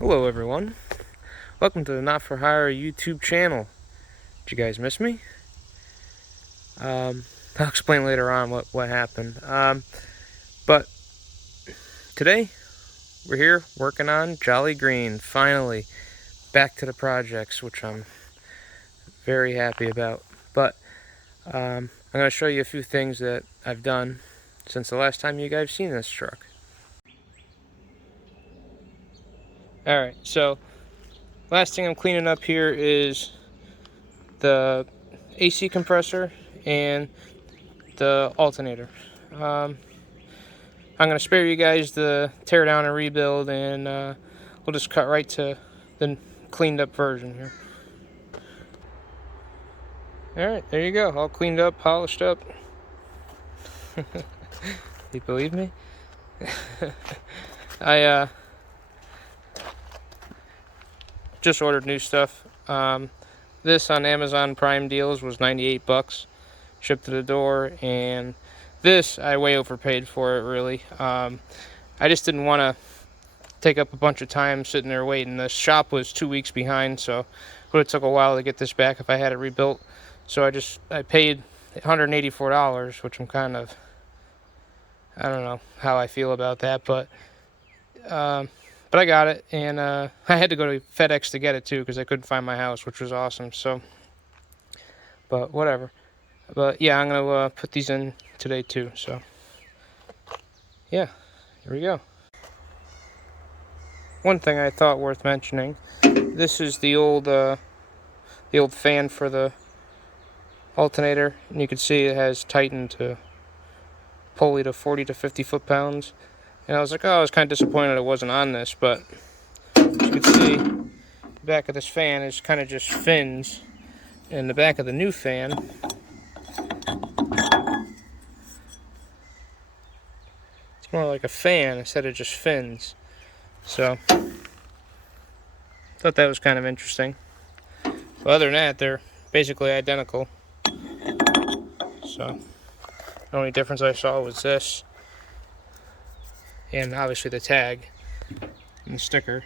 Hello everyone, welcome to the Not For Hire YouTube channel. Did you guys miss me? I'll explain later on what happened. But today we're here working on Jolly Green, finally back to the projects, which I'm very happy about. But I'm going to show you a few things that I've done since the last time you guys seen this truck. Alright, so last thing I'm cleaning up here is the AC compressor and the alternator. I'm going to spare you guys the tear down and rebuild, and we'll just cut right to the cleaned up version here. Alright, there you go, all cleaned up, polished up. You believe me? I just ordered new stuff. This on Amazon Prime deals was 98 bucks shipped to the door, and this I way overpaid for it, really. I just didn't want to take up a bunch of time sitting there waiting. The shop was 2 weeks behind, so it would have took a while to get this back if I had it rebuilt. So I paid $184, which I'm kind of, I don't know how I feel about that, but I got it, and I had to go to FedEx to get it too because I couldn't find my house, which was awesome. So, but whatever. But yeah, I'm gonna put these in today too. So yeah, here we go. One thing I thought worth mentioning: this is the old fan for the alternator, and you can see it has tightened to pulley to 40 to 50 foot-pounds. And I was like, oh, I was kind of disappointed it wasn't on this, but as you can see, the back of this fan is kind of just fins, and the back of the new fan, it's more like a fan instead of just fins. So thought that was kind of interesting. But other than that, they're basically identical. So the only difference I saw was this, and obviously the tag and the sticker.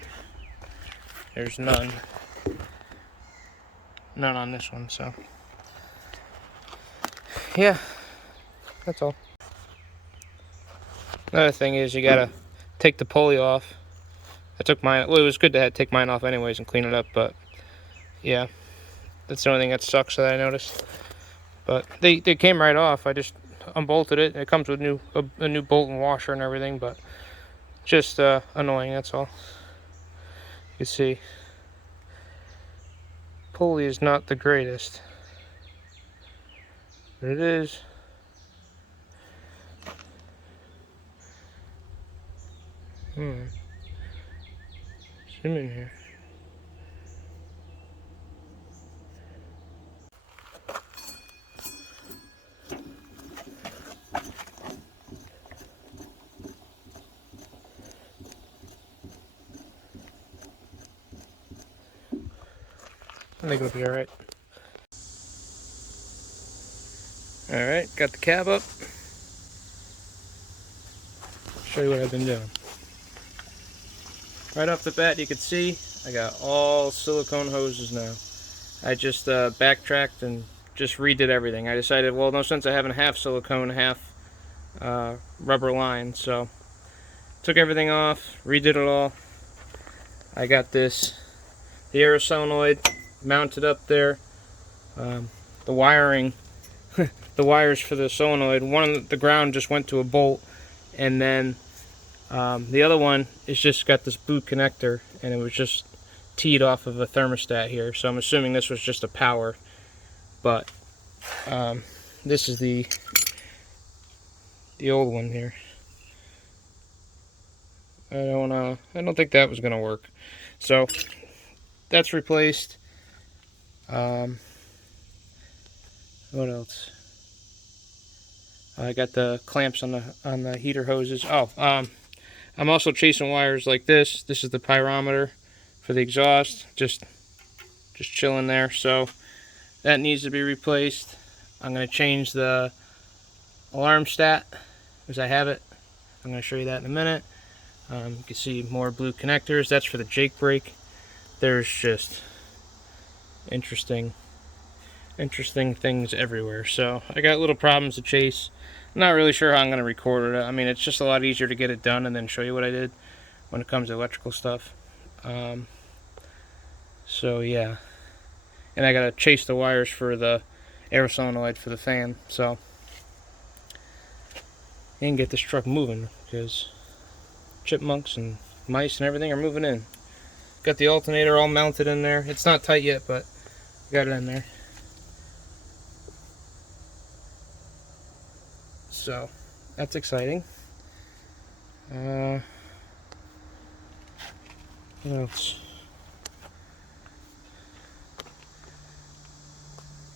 There's none on this one. So yeah, that's all. Another thing is you gotta take the pulley off. I took mine. Well, it was good to take mine off anyways and clean it up, but yeah, that's the only thing that sucks that I noticed. But they came right off. I just unbolted it. It comes with a new bolt and washer and everything, but just annoying. That's all. You can see pulley is not the greatest, but it is. Zoom in here. I think it'll be alright. Alright, got the cab up. Show you what I've been doing. Right off the bat, you can see I got all silicone hoses now. I just backtracked and just redid everything. I decided, well, no sense I having half silicone, half rubber line. So took everything off, redid it all. I got the air solenoid mounted up there. The wiring, the wires for the solenoid, one of the ground just went to a bolt, and then the other one is just got this boot connector, and it was just teed off of a thermostat here. So I'm assuming this was just a power, but this is the old one here. I don't think that was gonna work. So that's replaced. What else? I got the clamps on the heater hoses. Oh, I'm also chasing wires like this. This is the pyrometer for the exhaust. Just chilling there. So that needs to be replaced. I'm going to change the alarm stat because I have it. I'm going to show you that in a minute. You can see more blue connectors. That's for the Jake brake. There's just interesting things everywhere. So I got little problems to chase. I'm not really sure how I'm going to record it. I mean, it's just a lot easier to get it done and then show you what I did when it comes to electrical stuff. So yeah, and I got to chase the wires for the air solenoid for the fan. So and get this truck moving because chipmunks and mice and everything are moving in. Got the alternator all mounted in there. It's not tight yet, but got it in there. So that's exciting. What else?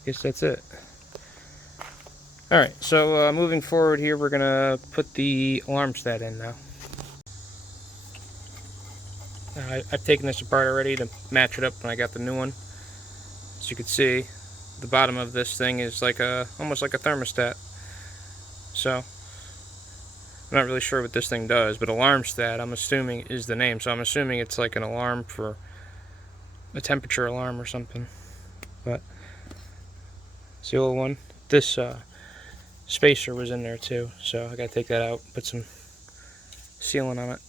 Guess that's it. Alright, so moving forward here, we're gonna put the alarm stat in now. I've taken this apart already to match it up when I got the new one. As you can see, the bottom of this thing is like almost like a thermostat. So I'm not really sure what this thing does, but alarm stat, I'm assuming, is the name. So I'm assuming it's like an alarm for a temperature alarm or something. But it's the old one. This spacer was in there too, so I gotta take that out, put some sealant on it.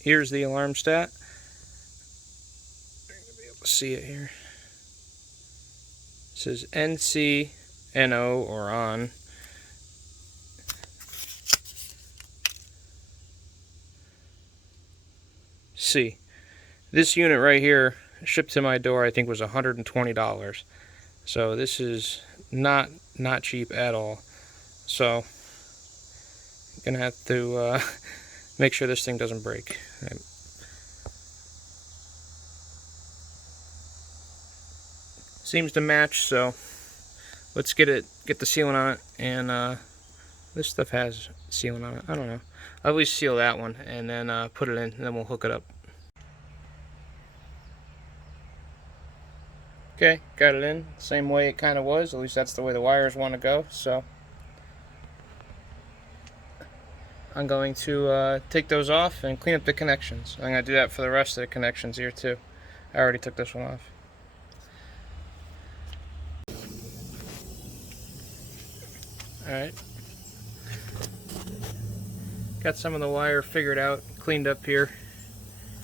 Here's the alarm stat. You're gonna be able to see it here. It says NC/NO or on. C. This unit right here, shipped to my door, I think was $120. So this is not cheap at all. So I'm gonna have to make sure this thing doesn't break. Seems to match, so let's get the sealant on it. And this stuff has sealant on it. I don't know. I'll at least seal that one and then put it in, and then we'll hook it up. Okay, got it in. Same way it kind of was. At least that's the way the wires want to go. So I'm going to take those off and clean up the connections. I'm going to do that for the rest of the connections here too. I already took this one off. Alright. Got some of the wire figured out, cleaned up here.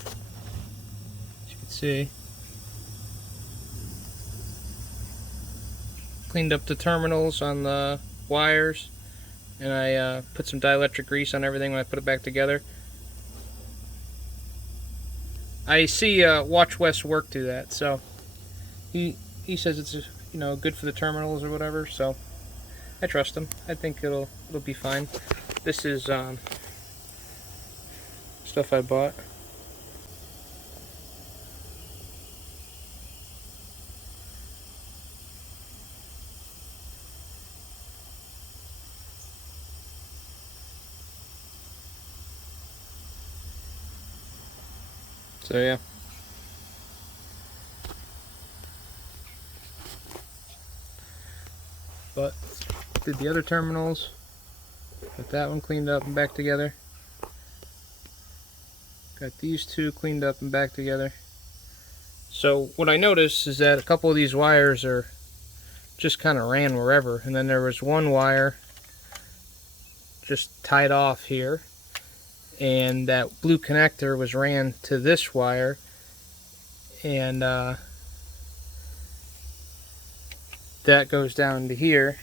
As you can see. Cleaned up the terminals on the wires. And I put some dielectric grease on everything when I put it back together. I see Watch West work do that, so he says it's good for the terminals or whatever. So I trust him. I think it'll be fine. This is stuff I bought. So yeah. But did the other terminals. Got that one cleaned up and back together. Got these two cleaned up and back together. So what I noticed is that a couple of these wires are just kind of ran wherever, and then there was one wire just tied off here, and that blue connector was ran to this wire, and that goes down to here,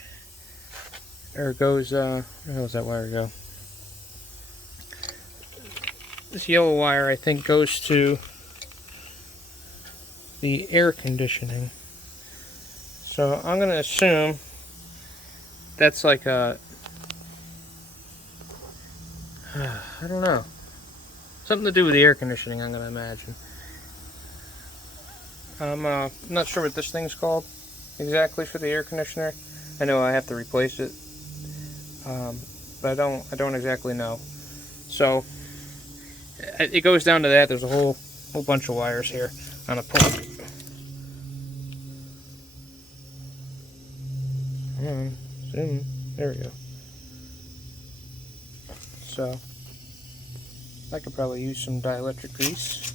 or goes where the hell does that wire go? This yellow wire, I think, goes to the air conditioning. So I'm going to assume that's like a, I don't know, something to do with the air conditioning, I'm going to imagine. I'm not sure what this thing's called exactly for the air conditioner. I know I have to replace it, but I don't exactly know. So it goes down to that. There's a whole bunch of wires here on a pole. There we go. so I could probably use some dielectric grease.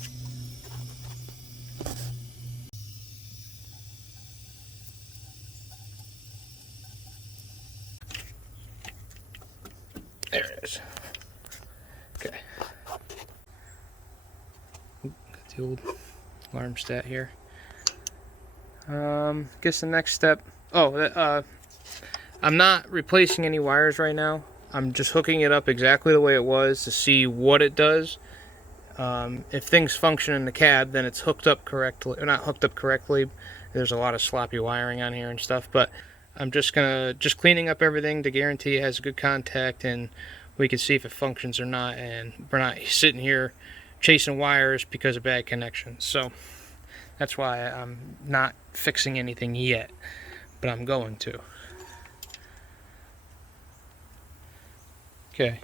There it is. Okay. Got the old alarm stat here. Guess the next step. Oh, I'm not replacing any wires right now. I'm just hooking it up exactly the way it was to see what it does. If things function in the cab, then it's hooked up correctly. Or not hooked up correctly. There's a lot of sloppy wiring on here and stuff, but I'm just cleaning up everything to guarantee it has good contact, and we can see if it functions or not, and we're not sitting here chasing wires because of bad connections. So that's why I'm not fixing anything yet, but I'm going to. Okay,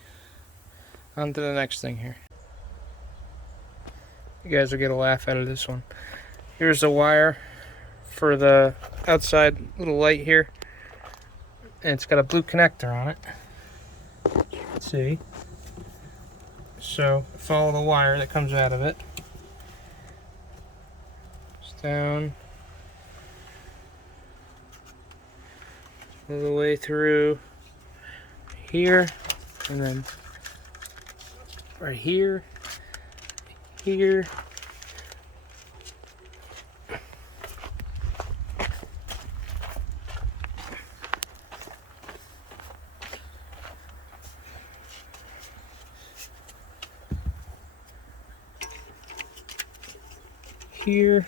on to the next thing here. You guys will get a laugh out of this one. Here's the wire for the outside little light here, and it's got a blue connector on it. As you can see. So follow the wire that comes out of it. It's down all the way through here, and then right here, here, here,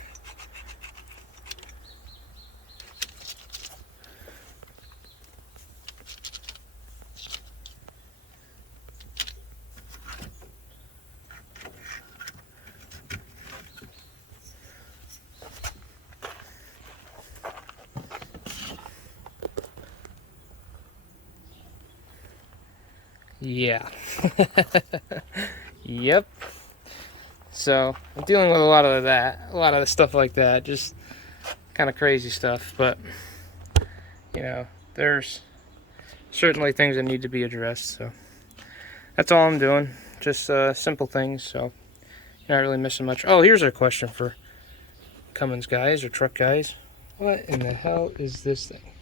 yeah. Yep. So I'm dealing with a lot of the stuff like that, just kind of crazy stuff, but you know, there's certainly things that need to be addressed. So that's all I'm doing, just simple things, so you're not really missing much. Oh, here's a question for Cummins guys or truck guys. What in the hell is this thing?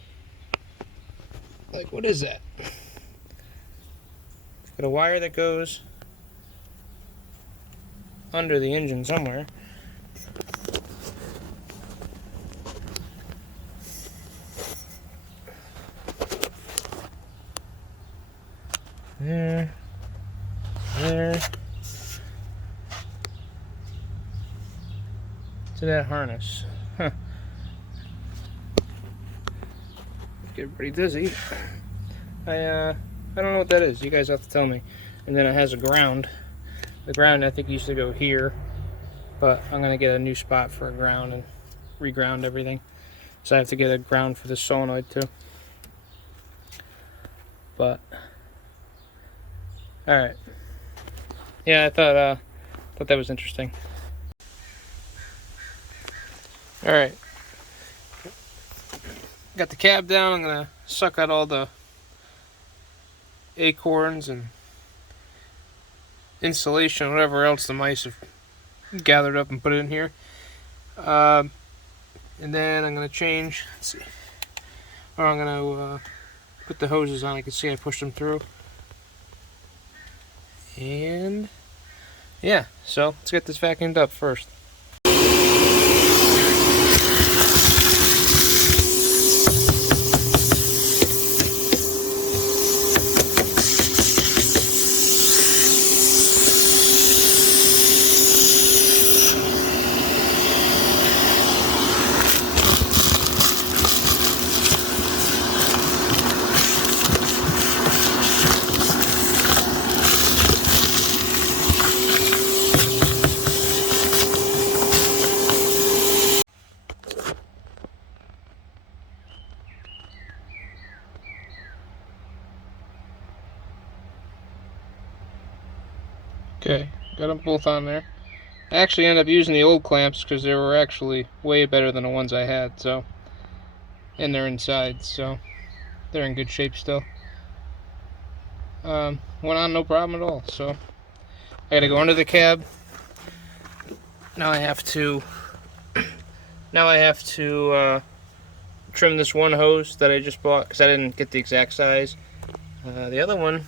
Like, what is that? It's got a wire that goes under the engine somewhere. There. To that harness. Huh. Get everybody dizzy. I don't know what that is. You guys have to tell me. And then it has a ground. The ground I think used to go here, but I'm gonna get a new spot for a ground and reground everything. So I have to get a ground for this solenoid too. But all right. Yeah, I thought that was interesting. All right. Got the cab down. I'm gonna suck out all the acorns and insulation, whatever else the mice have gathered up and put it in here. And then I'm gonna change. Let's see. Or I'm gonna put the hoses on. I can see I pushed them through. And yeah, so let's get this vacuumed up first. Okay, got them both on there. I actually ended up using the old clamps because they were actually way better than the ones I had, so, and they're inside, so they're in good shape still. went on no problem at all. So I gotta go under the cab. Now I have to trim this one hose that I just bought because I didn't get the exact size. The other one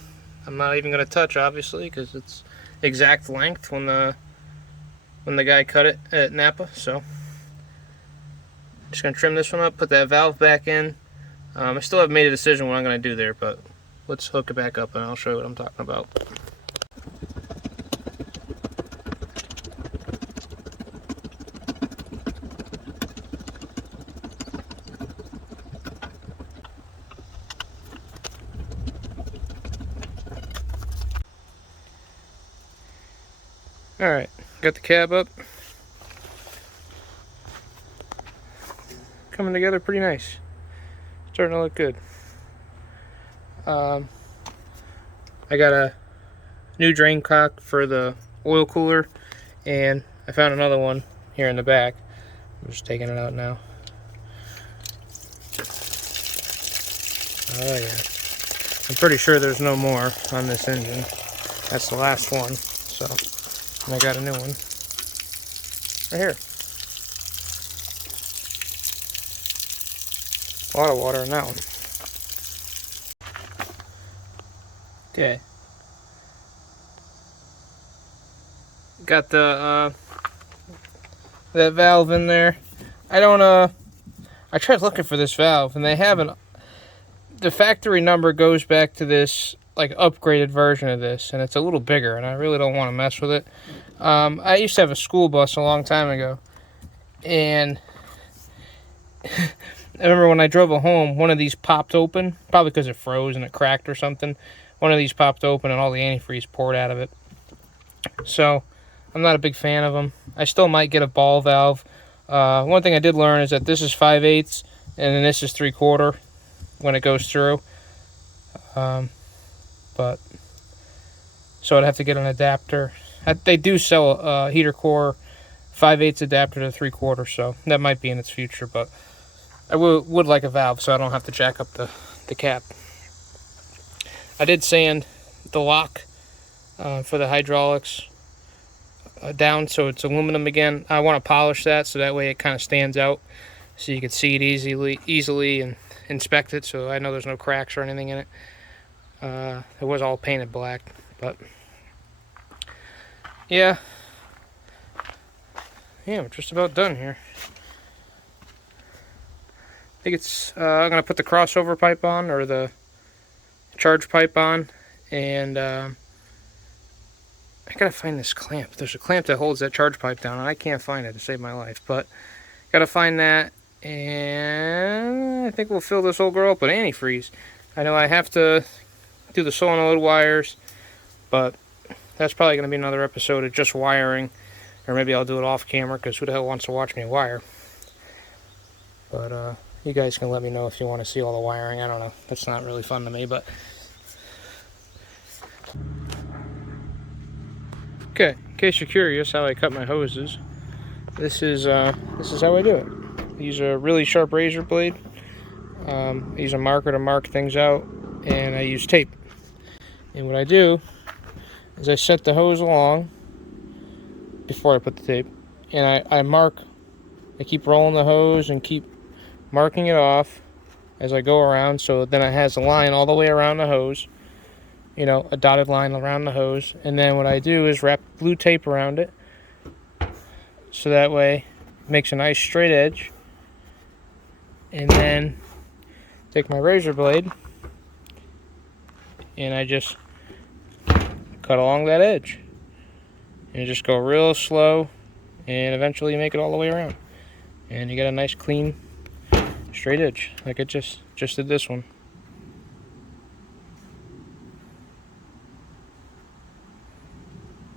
I'm not even gonna touch, obviously, because it's exact length when the guy cut it at Napa. So just gonna trim this one up, put that valve back in. I still haven't made a decision what I'm gonna do there, but let's hook it back up and I'll show you what I'm talking about. Alright, got the cab up. Coming together pretty nice. Starting to look good. I got a new drain cock for the oil cooler, and I found another one here in the back. I'm just taking it out now. Oh yeah. I'm pretty sure there's no more on this engine. That's the last one. So, and I got a new one right here. A lot of water in that one. Okay. Got the that valve in there. I tried looking for this valve and they haven't. The factory number goes back to this like upgraded version of this, and it's a little bigger, and I really don't want to mess with it. I used to have a school bus a long time ago, and I remember when I drove it home, one of these popped open, probably because it froze and it cracked or something. One of these popped open and all the antifreeze poured out of it. So I'm not a big fan of them. I still might get a ball valve. One thing I did learn is that this is 5/8 and then this is 3/4 when it goes through. But so I'd have to get an adapter. They do sell a heater core 5/8 adapter to 3/4, so that might be in its future. But I would like a valve so I don't have to jack up the cap. I did sand the lock for the hydraulics down so it's aluminum again. I want to polish that so that way it kind of stands out so you can see it easily and inspect it, so I know there's no cracks or anything in it. It was all painted black, but yeah, we're just about done here. I think it's I'm gonna put the crossover pipe on, or the charge pipe on, and I gotta find this clamp. There's a clamp that holds that charge pipe down and I can't find it to save my life, but gotta find that. And I think we'll fill this old girl up with antifreeze. I know I have to do the solenoid wires, but that's probably going to be another episode of just wiring, or maybe I'll do it off camera because who the hell wants to watch me wire? But you guys can let me know if you want to see all the wiring. I don't know. That's not really fun to me, but okay. In case you're curious how I cut my hoses, this is how I do it. I use a really sharp razor blade. I use a marker to mark things out, and I use tape. And what I do is I set the hose along before I put the tape, and I keep rolling the hose and keep marking it off as I go around, so then it has a line all the way around the hose, you know, a dotted line around the hose. And then what I do is wrap blue tape around it, so that way it makes a nice straight edge. And then take my razor blade and I just cut along that edge, and you just go real slow, and eventually you make it all the way around, and you get a nice clean straight edge like I just did this one.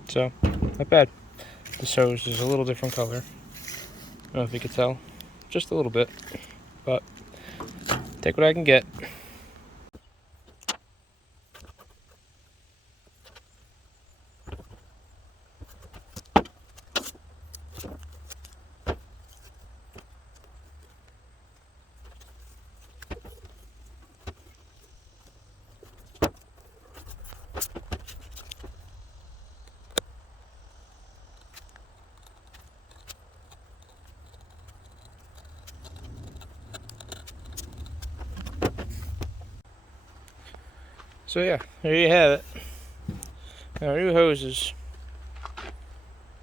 So not bad. This hose is a little different color. I don't know if you could tell, just a little bit, but take what I can get. So yeah, there you have it. Our new hoses.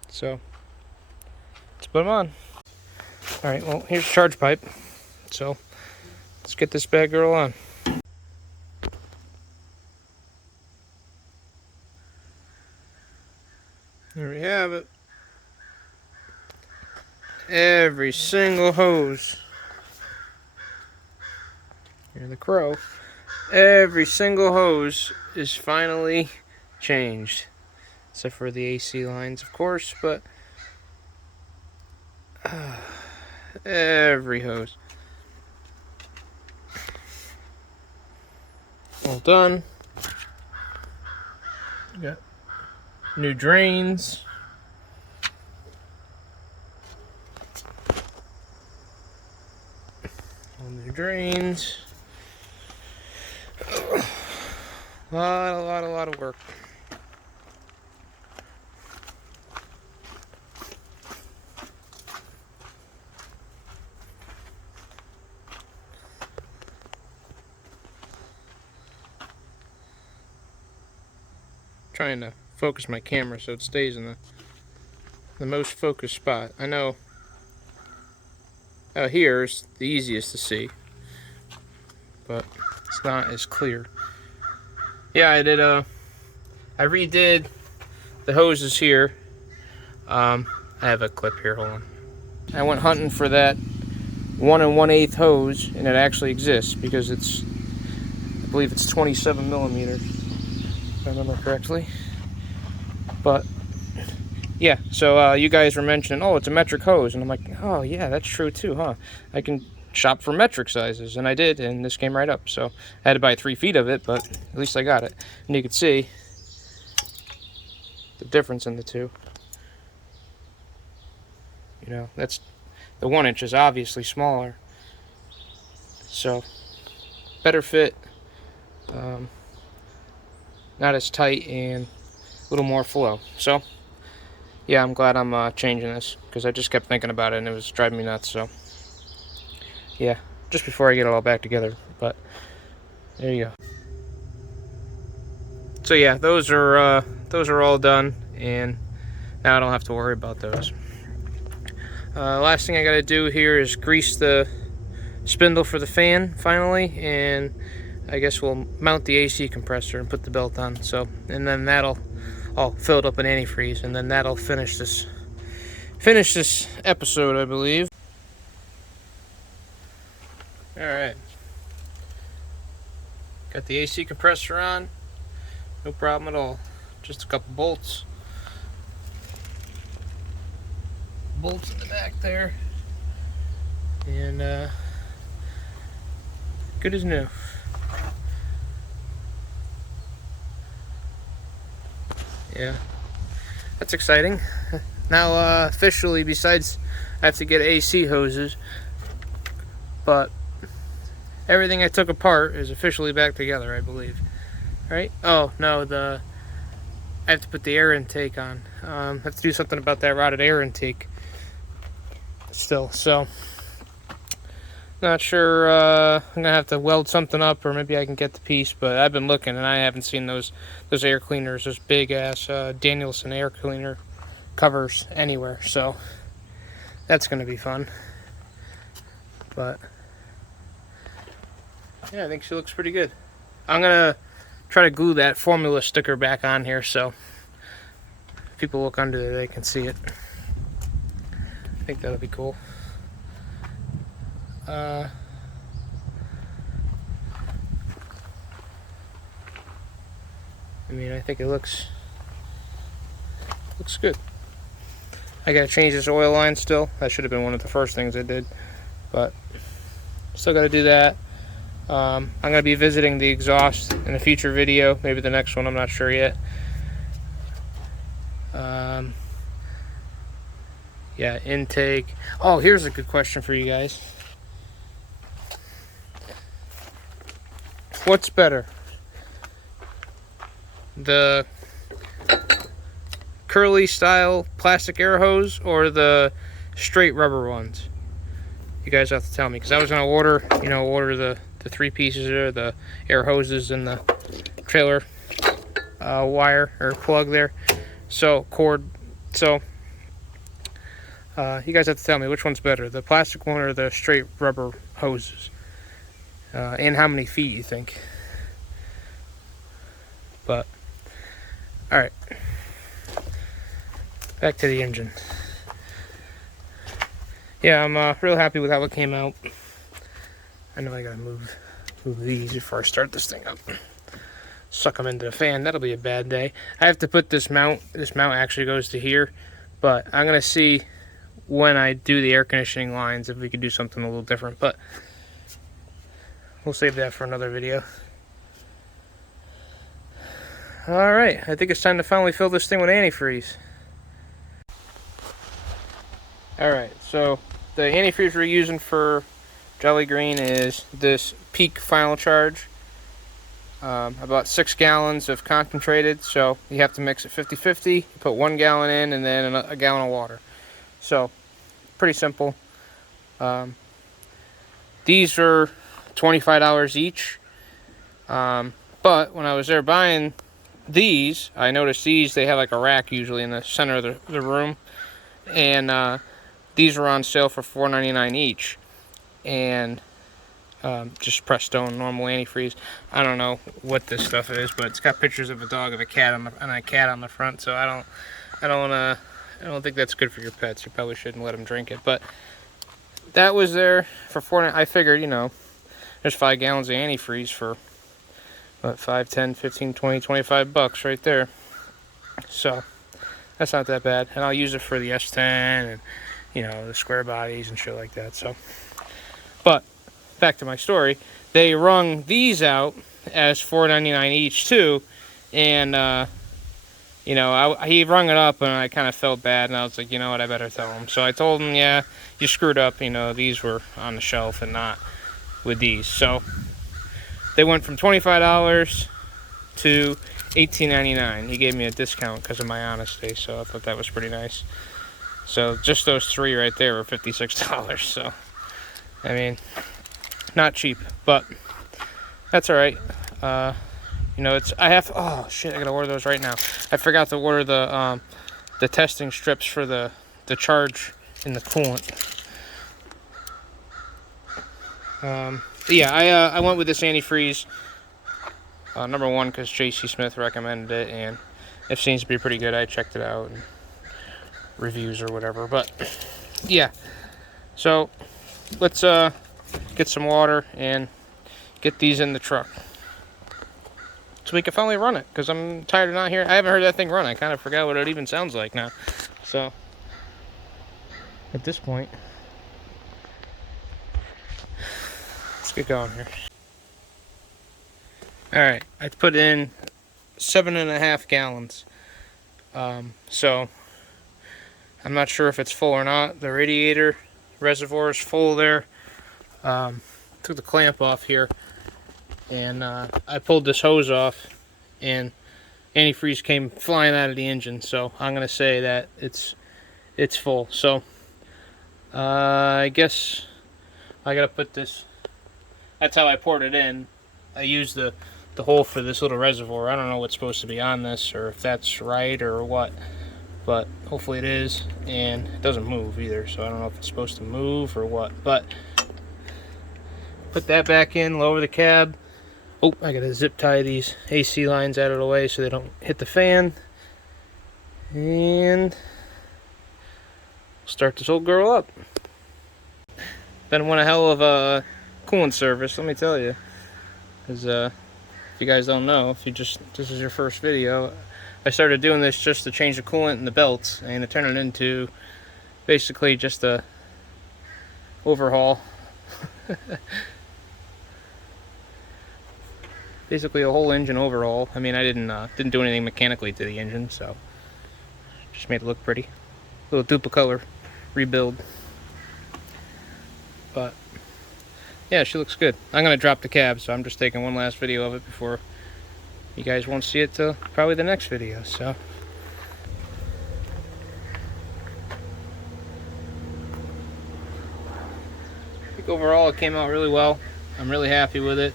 So let's put them on. All right, well, here's the charge pipe. So let's get this bad girl on. There we have it. Every single hose. Here's the crow. Every single hose is finally changed. Except for the AC lines, of course, but every hose. All done. Got new drains. All new drains. A lot of work. Trying to focus my camera so it stays in the most focused spot. I know out here is the easiest to see, but it's not as clear. Yeah, I redid the hoses here. I have a clip here, hold on. I went hunting for that 1 1/8 hose, and it actually exists because I believe it's 27 millimeters. If I remember correctly. But yeah, so you guys were mentioning, oh, it's a metric hose, and I'm like, oh yeah, that's true too, huh? I can shop for metric sizes, and I did, and this came right up. So I had to buy 3 feet of it, but at least I got it. And you can see the difference in the two. You know, that's the 1 inch is obviously smaller, so better fit. Not as tight and a little more flow. So yeah, I'm glad I'm changing this because I just kept thinking about it and it was driving me nuts. So yeah, just before I get it all back together. But there you go. So yeah, those are all done, and now I don't have to worry about those. Last thing I got to do here is grease the spindle for the fan finally, and I guess we'll mount the AC compressor and put the belt on. So, and then that'll all fill it up in antifreeze, and then that'll finish this episode, I believe. All right, got the AC compressor on, no problem at all. Just a couple bolts in the back there, and good as new. Yeah, that's exciting. Now officially, besides I have to get AC hoses, but everything I took apart is officially back together, I believe. Right? Oh no, I have to put the air intake on. I have to do something about that rotted air intake still, so not sure. I'm gonna have to weld something up, or maybe I can get the piece, but I've been looking and I haven't seen those air cleaners, those big ass Danielson air cleaner covers anywhere, so that's gonna be fun. But yeah, I think she looks pretty good. I'm gonna try to glue that formula sticker back on here so if people look under there they can see it. I think that'll be cool. I mean, I think it looks good. I gotta change this oil line still. That should have been one of the first things I did, but still gotta do that. I'm gonna be visiting the exhaust in a future video, maybe the next one, I'm not sure yet. Yeah, intake. Oh, here's a good question for you guys. What's better, the curly style plastic air hose or the straight rubber ones? You guys have to tell me, because I was gonna order the 3 pieces there, the air hoses and the trailer wire or plug there. So cord. So you guys have to tell me which one's better, the plastic one or the straight rubber hoses, and how many feet you think. But all right, back to the engine. Yeah, I'm real happy with how it came out. I know I gotta move these before I start this thing up. Suck them into the fan. That'll be a bad day. I have to put this mount. This mount actually goes to here, but I'm gonna see when I do the air conditioning lines if we could do something a little different. But we'll save that for another video. All right, I think it's time to finally fill this thing with antifreeze. All right, so the antifreeze we're using for Jolly Green is this Peak Final Charge. About 6 gallons of concentrated, so you have to mix it 50-50. You put 1 gallon in and then a gallon of water. So pretty simple. These are $25 each. But when I was there buying these, I noticed these, they have like a rack usually in the center of the room. And these were on sale for $4.99 each. And just Prestone normal antifreeze. I don't know what this stuff is, but it's got pictures of a dog, of a cat and a cat on the front. So I don't think that's good for your pets. You probably shouldn't let them drink it. But that was there for $4. I figured, you know, there's 5 gallons of antifreeze for what, 5, 10, 15, 20, 25 bucks right there. So that's not that bad. And I'll use it for the S10 and, you know, the square bodies and shit like that. So, but back to my story, they rung these out as $4.99 each too, and you know, he rung it up and I kind of felt bad, and I was like, you know what, I better tell him. So I told him, yeah, you screwed up, you know, these were on the shelf and not with these. So they went from $25 to $18.99. He gave me a discount because of my honesty, so I thought that was pretty nice. So just those 3 right there were $56. So I mean, not cheap, but that's all right. You know, oh shit, I gotta order those right now. I forgot to order the testing strips for the charge in the coolant. Yeah, I went with this antifreeze. Number one, because J.C. Smith recommended it, and it seems to be pretty good. I checked it out, and reviews or whatever. But yeah, so let's get some water and get these in the truck so we can finally run it, because I'm tired of not hearing. I haven't heard that thing run. I kind of forgot what it even sounds like now. So at this point, let's get going here. All right, I put in 7.5 gallons. So I'm not sure if it's full or not. The radiator reservoir is full there. Took the clamp off here, and I pulled this hose off, and antifreeze came flying out of the engine. So I'm gonna say that it's full. So I guess I gotta put this. That's how I poured it in. I used the hole for this little reservoir. I don't know what's supposed to be on this, or if that's right or what, but hopefully it is. And it doesn't move either, so I don't know if it's supposed to move or what. But put that back in, lower the cab. Oh, I gotta zip tie these AC lines out of the way so they don't hit the fan. And start this old girl up. Been one hell of a coolant service, let me tell you. Because if you guys don't know, if you this is your first video, I started doing this just to change the coolant and the belts, and to turn it into basically just a overhaul. Basically a whole engine overhaul. I mean, I didn't do anything mechanically to the engine, so just made it look pretty. A little duplicolor rebuild. But yeah, she looks good. I'm gonna drop the cab, so I'm just taking one last video of it before you guys won't see it till probably the next video. So I think overall it came out really well. I'm really happy with it.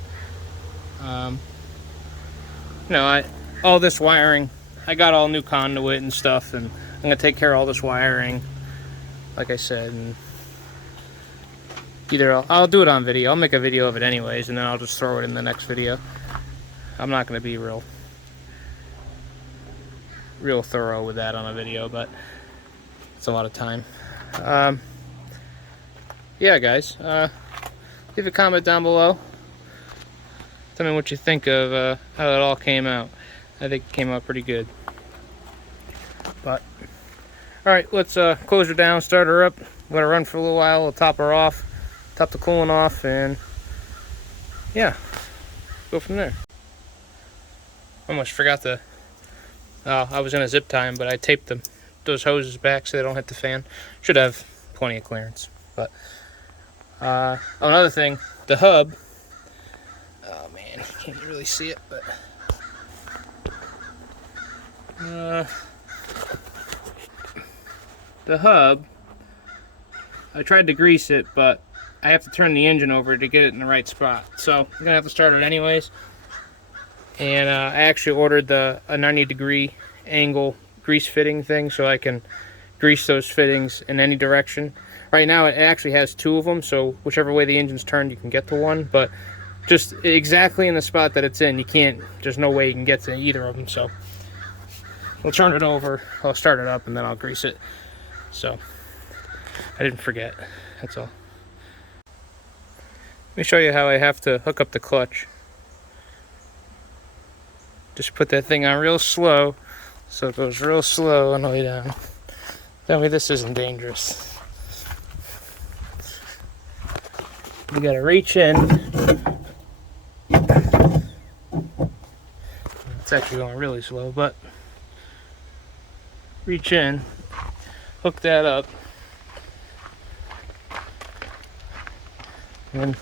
you know, all this wiring, I got all new conduit and stuff, and I'm gonna take care of all this wiring, like I said, and either I'll do it on video. I'll make a video of it anyways, and then I'll just throw it in the next video. I'm not gonna be real thorough with that on a video, but it's a lot of time. Yeah, guys, leave a comment down below. Tell me what you think of how it all came out. I think it came out pretty good. But alright, let's close her down, start her up, let her run for a little while, we'll top her off, top the coolant off, and yeah, go from there. Almost forgot to, I was gonna zip tie them, but I taped those hoses back so they don't hit the fan. Should have plenty of clearance. But another thing, the hub, oh man, you can't really see it, but the hub, I tried to grease it, but I have to turn the engine over to get it in the right spot. So I'm gonna have to start it anyways. And I actually ordered a 90-degree angle grease fitting thing so I can grease those fittings in any direction. Right now it actually has 2 of them, so whichever way the engine's turned you can get to one, but just exactly in the spot that it's in, you can't, there's no way you can get to either of them. So we'll turn it over, I'll start it up, and then I'll grease it. So I didn't forget, that's all. Let me show you how I have to hook up the clutch. Just put that thing on real slow, so it goes real slow on the way down. Tell me this isn't dangerous. You gotta reach in. It's actually going really slow, but reach in, hook that up, and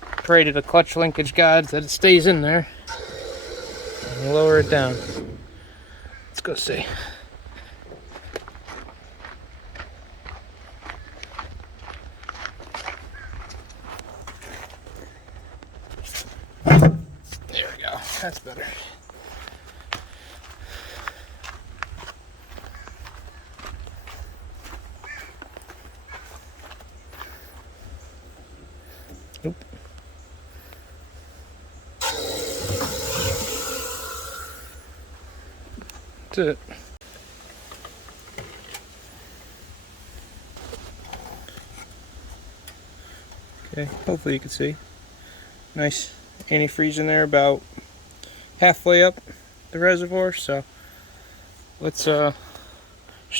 pray to the clutch linkage gods that it stays in there. And lower it down. Let's go see. There we go. That's better. Nope. That's it. Okay, hopefully you can see. Nice antifreeze in there about halfway up the reservoir, so let's start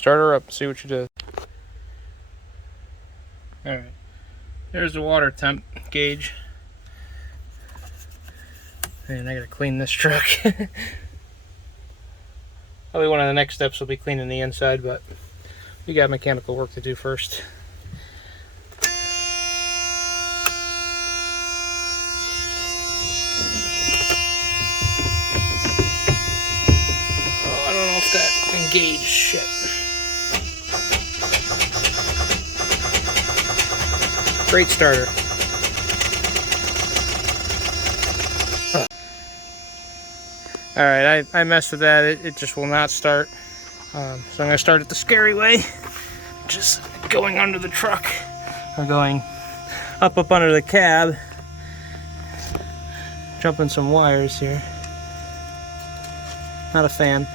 her up, see what you did. Alright, there's the water temp gauge. And I gotta clean this truck. Probably one of the next steps will be cleaning the inside, but we got mechanical work to do first. Oh, I don't know if that engaged shit. Great starter. Alright, I messed with that. It just will not start. So I'm going to start it the scary way. Just going under the truck. Or going up under the cab. Jumping some wires here. Not a fan.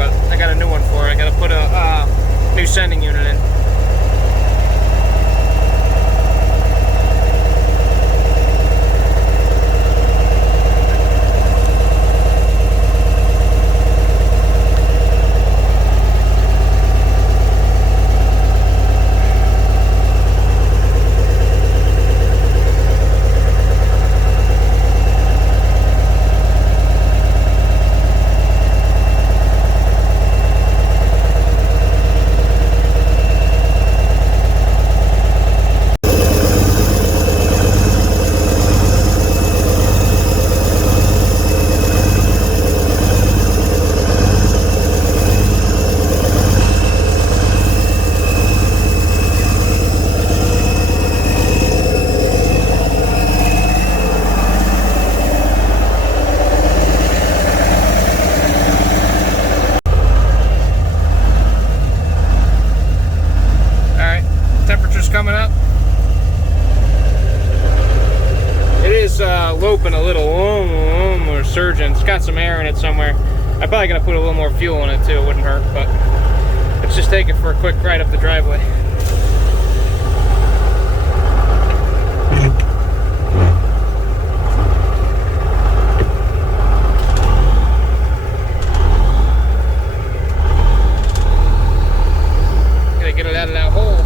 but I got a new one for it. I got to put a new sending unit in. Coming up. It is loping a little, or surging. It's got some air in it somewhere. I'm probably gonna put a little more fuel in it too. It wouldn't hurt, but let's just take it for a quick ride up the driveway. Gotta get it out of that hole.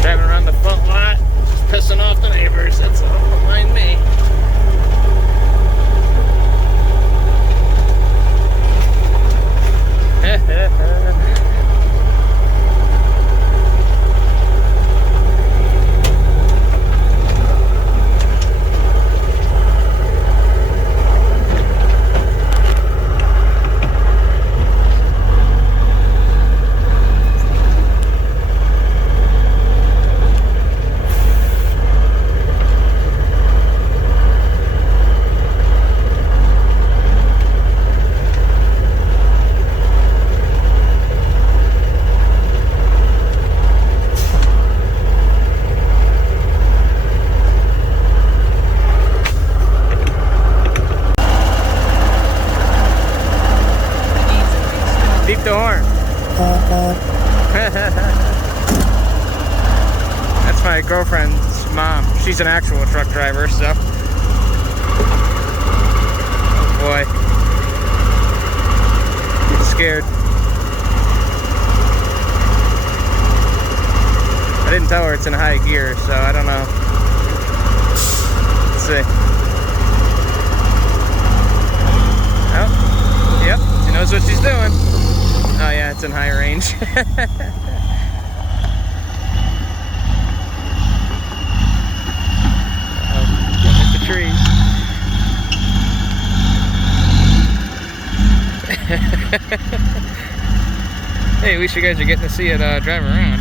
Driving around the front lot, just pissing off the neighbors. That's all. Don't mind me. Beep the horn. That's my girlfriend's mom. She's an actual truck driver, so. Oh boy. I'm scared. I didn't tell her it's in high gear, so I don't know. Let's see. Oh, yep, she knows what she's doing. Oh yeah, it's in high range. Hit the tree. Hey, at least you guys are getting to see it drive around.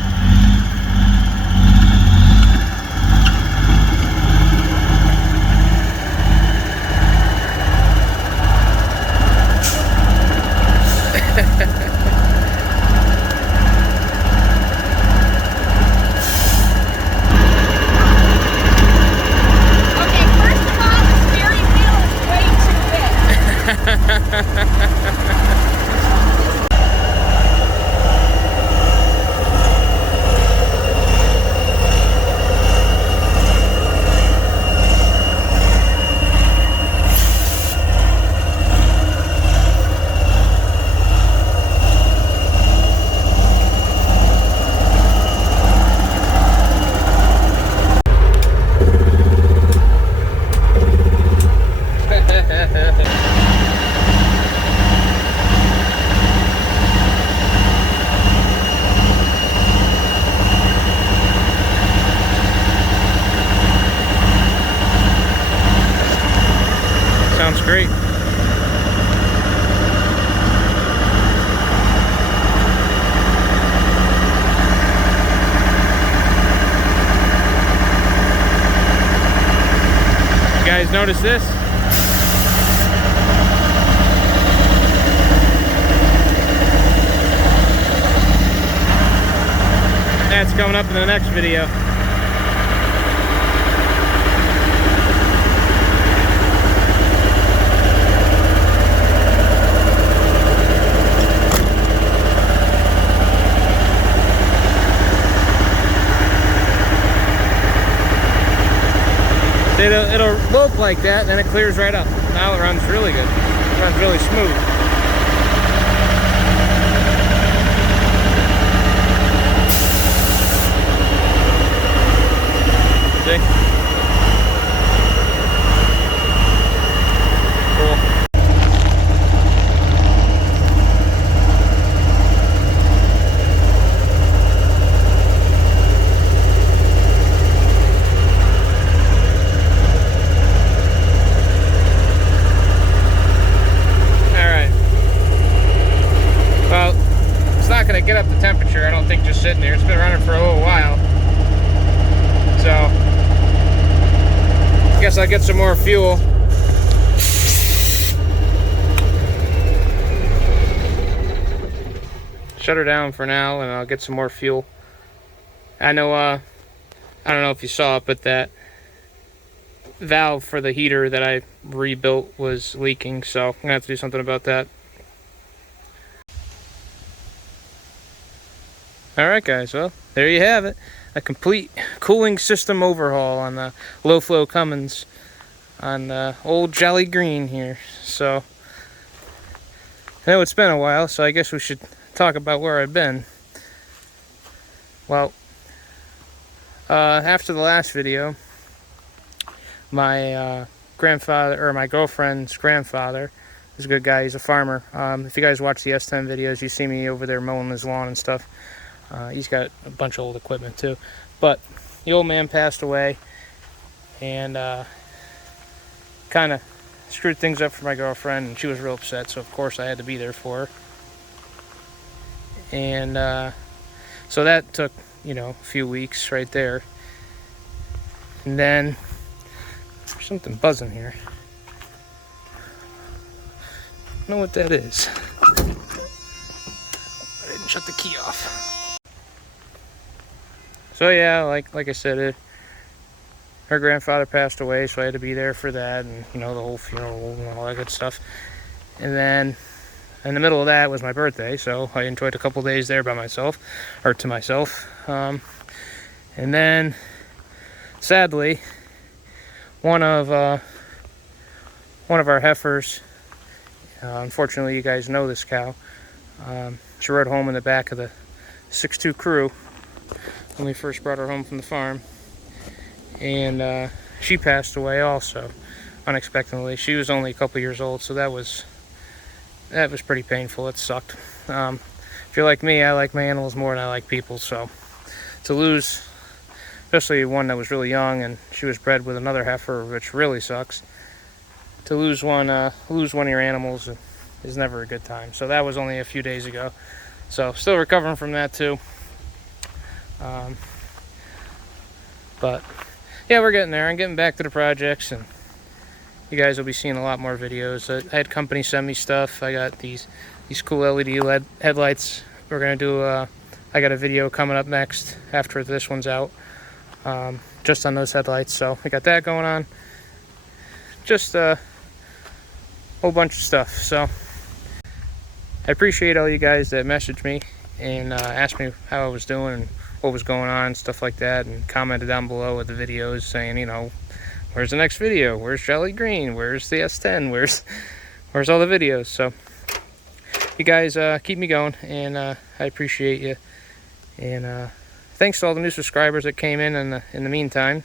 Sounds great. You guys notice this? That's coming up in the next video. It'll lope like that, then it clears right up. Now it runs really good. It runs really smooth. See? Cool. Going to get up the temperature, I don't think, just sitting there. It's been running for a little while, so I guess I'll get some more fuel. Shut her down for now, and I'll get some more fuel. I know, I don't know if you saw it, but that valve for the heater that I rebuilt was leaking, so I'm gonna have to do something about that. Alright guys, well, there you have it. A complete cooling system overhaul on the low-flow Cummins on old Jolly Green here. So, I know it's been a while, so I guess we should talk about where I've been. Well, after the last video, my grandfather, or my girlfriend's grandfather, is a good guy, he's a farmer. If you guys watch the S10 videos, you see me over there mowing his lawn and stuff. He's got a bunch of old equipment too, but the old man passed away, and kind of screwed things up for my girlfriend, and she was real upset, so of course I had to be there for her. And so that took, you know, a few weeks right there. And then there's something buzzing here. I don't know what that is. I didn't shut the key off. So yeah, like I said, her grandfather passed away, so I had to be there for that, and you know, the whole funeral and all that good stuff. And then in the middle of that was my birthday, so I enjoyed a couple days there by myself, or to myself. And then sadly, one of our heifers, unfortunately, you guys know this cow, she rode home in the back of the 6'2" crew when we first brought her home from the farm, and she passed away also unexpectedly. She was only a couple years old, so that was pretty painful. It sucked. If you're like me, I like my animals more than I like people, so to lose, especially one that was really young and she was bred with another heifer, which really sucks, to lose one of your animals is never a good time. So that was only a few days ago, so still recovering from that too. But yeah, we're getting there. I'm getting back to the projects, and you guys will be seeing a lot more videos. I had company send me stuff. I got these cool LED headlights. We're gonna do I got a video coming up next after this one's out, just on those headlights. So we got that going on. Just a whole bunch of stuff. So I appreciate all you guys that messaged me and asked me how I was doing and what was going on, stuff like that, and commented down below with the videos saying, you know, where's the next video? Where's Jolly Green? Where's the S10? Where's all the videos? So you guys keep me going, and I appreciate you. And thanks to all the new subscribers that came in the meantime.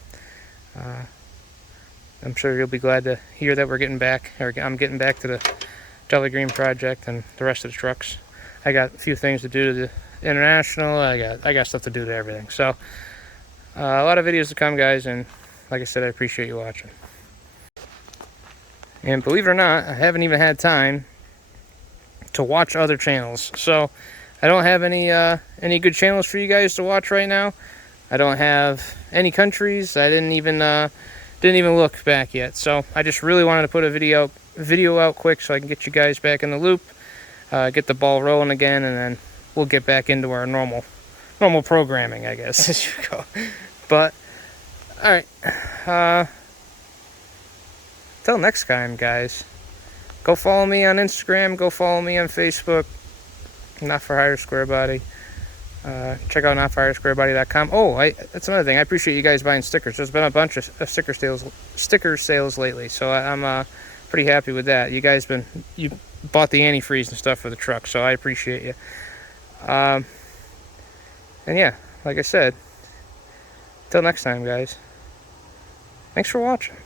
I'm sure you'll be glad to hear that we're getting back, or I'm getting back to the Jolly Green project and the rest of the trucks. I got a few things to do to the international. I got stuff to do to everything. So a lot of videos to come, guys, and like I said, I appreciate you watching. And believe it or not, I haven't even had time to watch other channels. So I don't have any good channels for you guys to watch right now. I don't have any countries. I didn't even didn't even look back yet. So I just really wanted to put a video out quick so I can get you guys back in the loop, get the ball rolling again, and then we'll get back into our normal programming, I guess, as you go. But all right, till next time, guys. Go follow me on Instagram. Go follow me on Facebook. Not for Hire Square Body. Check out notforhiresquarebody.com. Oh, that's another thing. I appreciate you guys buying stickers. There's been a bunch of sticker sales lately, so I'm pretty happy with that. You guys you bought the antifreeze and stuff for the truck, so I appreciate you. And yeah, like I said, till next time, guys. Thanks for watching.